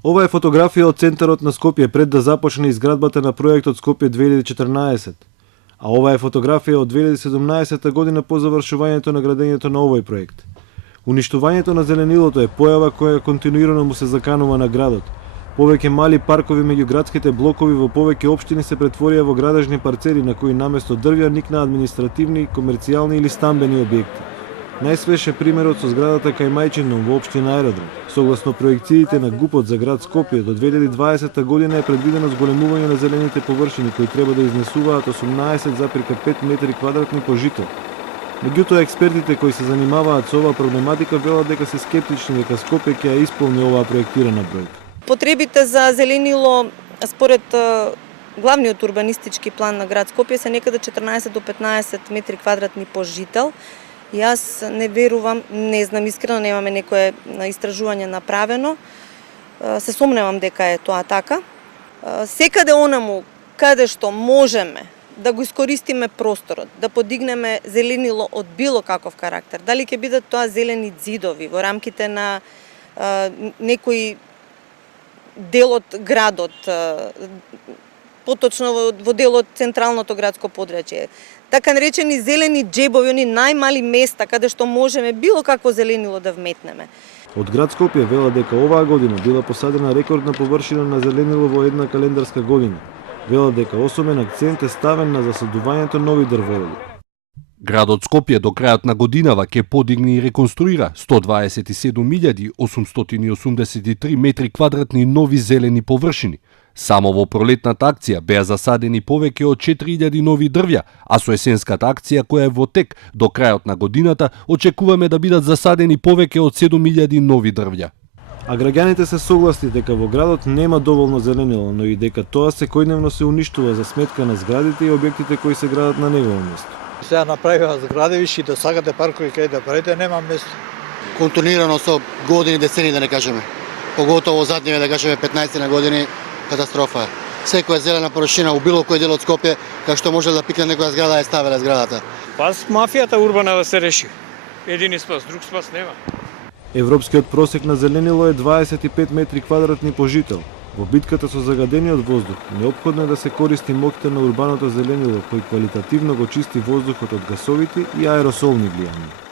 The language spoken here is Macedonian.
Ова е фотографија од центарот на Скопје пред да започне изградбата на проектот Скопје 2014. А ова е фотографија од 2017 година по завршувањето на градењето на овој проект. Уништувањето на зеленилото е појава која континуирано му се заканува на градот. Повеќе мали паркови меѓу градските блокови во повеќе општини се претворија во градежни парцели на кои наместо дрвја никна административни, комерцијални или стамбени објекти. Најсвеж е примерот со зградата кај Мајчин дом во општина Аеродром. Согласно проекциите на ГУП-от за град Скопје, до 2020 година е предвидено зголемување на зелените површини кои треба да изнесуваат 18,5 метри квадратни по жител. Меѓутоа, експертите кои се занимаваат со оваа проблематика велат дека се скептични дека Скопје ќе ја исполни оваа проектирана бројка. Потребите за зеленило според главниот урбанистички план на град Скопје се некаде 14 до 15 метри квадратни по жител. Јас не верувам, не знам искрено, немаме некое истражување направено. Се сомневам дека е тоа така. Секаде онаму каде што можеме да го искористиме просторот, да подигнеме зеленило од било каков карактер, дали ќе бидат тоа зелени ѕидови во рамките на некој дел од градот, поточно во дел од централното градско подрачје. Така наречени зелени џебови, они најмали места каде што можеме било какво зеленило да вметнеме. Од град Скопје велат дека оваа година била посадена рекордна површина на зеленило во една календарска година. Велат дека особен акцент е ставен на засадувањето нови дрвореди. Градот Скопје до крајот на годинава ќе подигне и реконструира 127.883 метри квадратни нови зелени површини. Само во пролетната акција беа засадени повеќе од 4000 нови дрвја, а со есенската акција која е во тек до крајот на годината очекуваме да бидат засадени повеќе од 7000 нови дрвја. А граѓаните се согласни дека во градот нема доволно зеленило, но и дека тоа секојдневно се уништува за сметка на зградите и објектите кои се градат на негово место. Сега направија зградевиши да сагате паркови кај да правите, нема место. Континуирано со години, децени да не кажеме. Поготово задниве да кажеме 15 на години катастрофа. Секоја зелена површина у било кој дел од Скопје, кај што може да пикне некоја зграда е ставила зградата. Пас мафијата урбана да се реши. Едини спас, друг спас нема. Европскиот просек на зеленило е 25 метри квадратни по жител. Во битката со загадениот воздух, неопходно е да се користи моќта на урбаното зеленило кој квалитативно го чисти воздухот од гасовити и аеросолни влијанија.